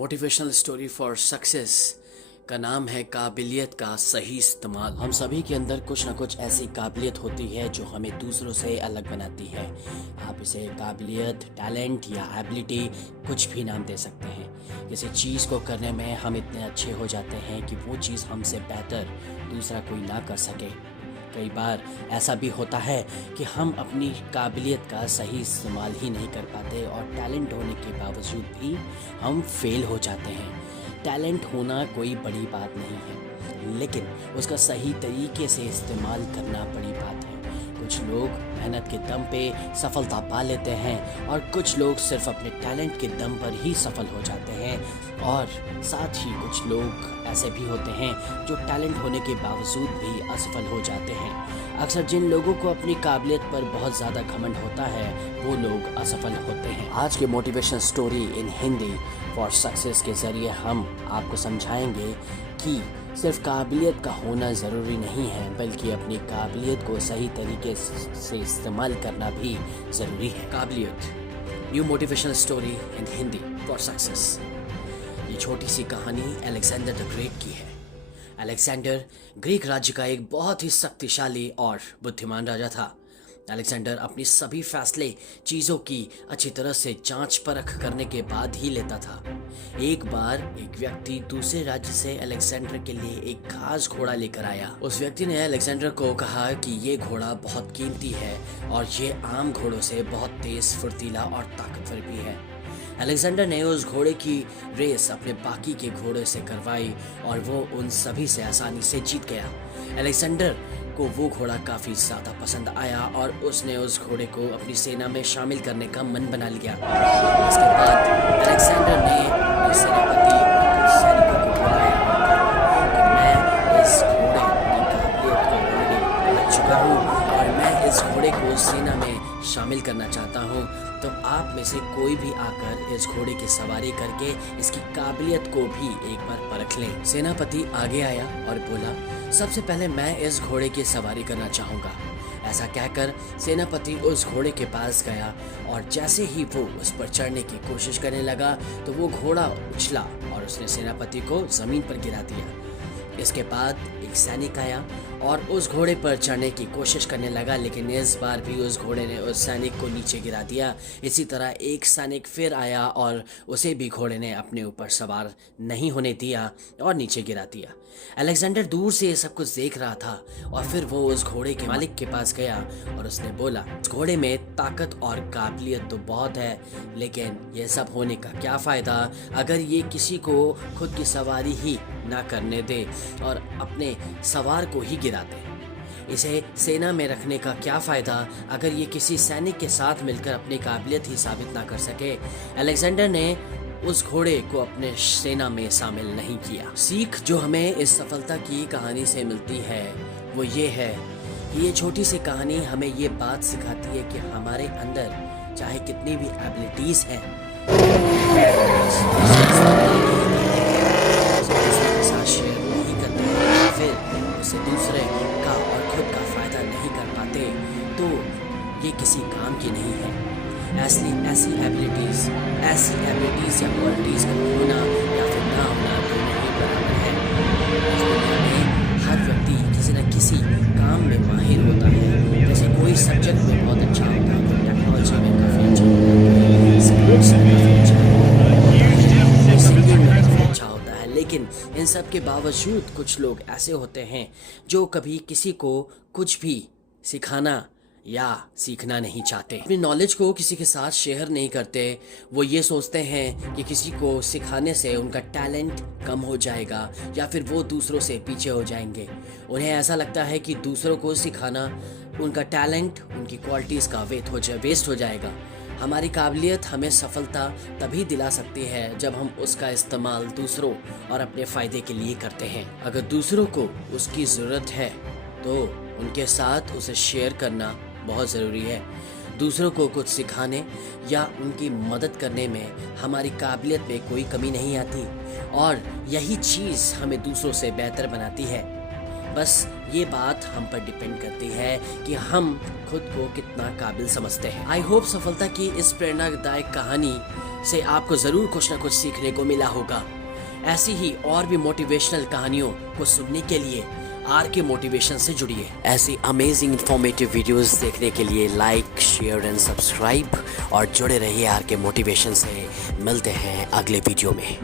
Motivational story for success का नाम है काबिलियत का सही इस्तेमाल। हम सभी के अंदर कुछ ना कुछ ऐसी काबिलियत होती है जो हमें दूसरों से अलग बनाती है। आप इसे काबिलियत, टैलेंट या एबिलिटी कुछ भी नाम दे सकते हैं। किसी चीज़ को करने में हम इतने अच्छे हो जाते हैं कि वो चीज़ हमसे बेहतर दूसरा कोई ना कर सके। कई बार ऐसा भी होता है कि हम अपनी काबिलियत का सही इस्तेमाल ही नहीं कर पाते और टैलेंट होने के बावजूद भी हम फेल हो जाते हैं। टैलेंट होना कोई बड़ी बात नहीं है, लेकिन उसका सही तरीके से इस्तेमाल करना बड़ी बात है। कुछ लोग मेहनत के दम पे सफलता पा लेते हैं और कुछ लोग सिर्फ अपने टैलेंट के दम पर ही सफल हो जाते हैं, और साथ ही कुछ लोग ऐसे भी होते हैं जो टैलेंट होने के बावजूद भी असफल हो जाते हैं। अक्सर जिन लोगों को अपनी काबिलियत पर बहुत ज़्यादा घमंड होता है वो लोग असफल होते हैं। आज के motivation story in Hindi for success के ज़रिए हम आपको समझाएंगे कि सिर्फ काबिलियत का होना ज़रूरी नहीं है, बल्कि अपनी काबिलियत को सही तरीके से इस्तेमाल करना भी ज़रूरी है। काबिलियत, new motivational story in Hindi for success. ये छोटी सी कहानी अलेक्जेंडर द ग्रेट की है। अलेक्जेंडर ग्रीक राज्य का एक बहुत ही शक्तिशाली और बुद्धिमान राजा था। अलेक्जेंडर अपनी सभी फैसले चीज़ों की अच्छी तरह से जांच परख करने के बाद ही लेता था। एक बार एक व्यक्ति दूसरे राज्य से अलेक्जेंडर के लिए एक खास घोड़ा लेकर आया। उस व्यक्ति ने अलेक्जेंडर को कहा कि ये घोड़ा बहुत कीमती है और ये आम घोड़ों से बहुत तेज, फुर्तीला और ताकतवर भी है। अलेक्जेंडर ने उस घोड़े की रेस अपने बाकी के घोड़े से करवाई और वो उन सभी से आसानी से जीत गया। अलेक्जेंडर को वो घोड़ा काफी ज्यादा पसंद आया और उसने उस घोड़े को अपनी सेना में शामिल करने का मन बना लिया। इसके बाद अलेक्जेंडर ने अपने सेनापति और सैनिकों को बुलाया कि मैं इस घोड़े की काबिलियत को समझ चुका हूँ और मैं इस घोड़े को सेना में शामिल करना चाहता हूँ। तो आप में से कोई भी आकर इस घोड़े की सवारी करके इसकी काबिलियत को भी एक बार परख लें। सेनापति आगे आया और बोला, सबसे पहले मैं इस घोड़े की सवारी करना चाहूँगा। ऐसा कहकर सेनापति उस घोड़े के पास गया और जैसे ही वो उस पर चढ़ने की कोशिश करने लगा तो वो घोड़ा उछला और उसने सेनापति को जमीन पर गिरा दिया। इसके बाद एक सैनिक आया और उस घोड़े पर चढ़ने की कोशिश करने लगा, लेकिन इस बार भी उस घोड़े ने उस सैनिक को नीचे गिरा दिया। इसी तरह एक सैनिक फिर आया और उसे भी घोड़े ने अपने ऊपर सवार नहीं होने दिया और नीचे गिरा दिया। अलेक्जेंडर दूर से ये सब कुछ देख रहा था और फिर वो उस घोड़े के मालिक के पास गया और उसने बोला, इस घोड़े में ताकत और काबिलियत तो बहुत है, लेकिन ये सब होने का क्या फ़ायदा अगर ये किसी को खुद की सवारी ही ना करने दे और अपने सवार को ही गिरा दे। इसे सेना में रखने का क्या फ़ायदा अगर ये किसी सैनिक के साथ मिलकर अपनी काबिलियत ही साबित ना कर सके। अलेक्जेंडर ने उस घोड़े को अपने सेना में शामिल नहीं किया। सीख जो हमें इस सफलता की कहानी से मिलती है वो ये है कि ये छोटी सी कहानी हमें ये बात सिखाती है कि हमारे अंदर चाहे कितनी भी एबिलिटीज़ हैं, उसे दूसरे का और खुद का फायदा नहीं कर पाते तो ये किसी काम की नहीं है। ऐसी एबिलिटीज या क्वालिटीज का होना या फिर ना होना दोनों ही बराबर है। इस दुनिया में हर व्यक्ति किसी न किसी काम में माहिर होता है। जैसे कोई सब्जेक्ट में बहुत अच्छा होता है, कोई टेक्नोलॉजी में काफ़ी अच्छा होता है, कोई स्पोर्ट्स में काफ़ी अच्छा होता है, कोई सिंगिंग में काफ़ी अच्छा होता है। लेकिन इन सब के बावजूद कुछ लोग ऐसे होते हैं जो कभी किसी को कुछ भी सिखाना या सीखना नहीं चाहते, अपनी नॉलेज को किसी के साथ शेयर नहीं करते। वो ये सोचते हैं कि किसी को सिखाने से उनका टैलेंट कम हो जाएगा या फिर वो दूसरों से पीछे हो जाएंगे। उन्हें ऐसा लगता है कि दूसरों को सिखाना उनका टैलेंट, उनकी क्वालिटीज़ का वेस्ट हो जाएगा। हमारी काबिलियत हमें सफलता तभी दिला सकती है जब हम उसका इस्तेमाल दूसरों और अपने फ़ायदे के लिए करते हैं। अगर दूसरों को उसकी ज़रूरत है तो उनके साथ उसे शेयर करना बहुत ज़रूरी है। दूसरों को कुछ सिखाने या उनकी मदद करने में हमारी काबिलियत में कोई कमी नहीं आती और यही चीज़ हमें दूसरों से बेहतर बनाती है। बस ये बात हम पर डिपेंड करती है कि हम खुद को कितना काबिल समझते हैं। आई होप सफलता की इस प्रेरणादायक कहानी से आपको ज़रूर कुछ ना कुछ सीखने को मिला होगा। ऐसी ही और भी मोटिवेशनल कहानियों को सुनने के लिए आर के मोटिवेशन से जुड़िए। ऐसी अमेजिंग इन्फॉर्मेटिव वीडियोस देखने के लिए लाइक, शेयर एंड सब्सक्राइब और जुड़े रहिए आर के मोटिवेशन से। मिलते हैं अगले वीडियो में।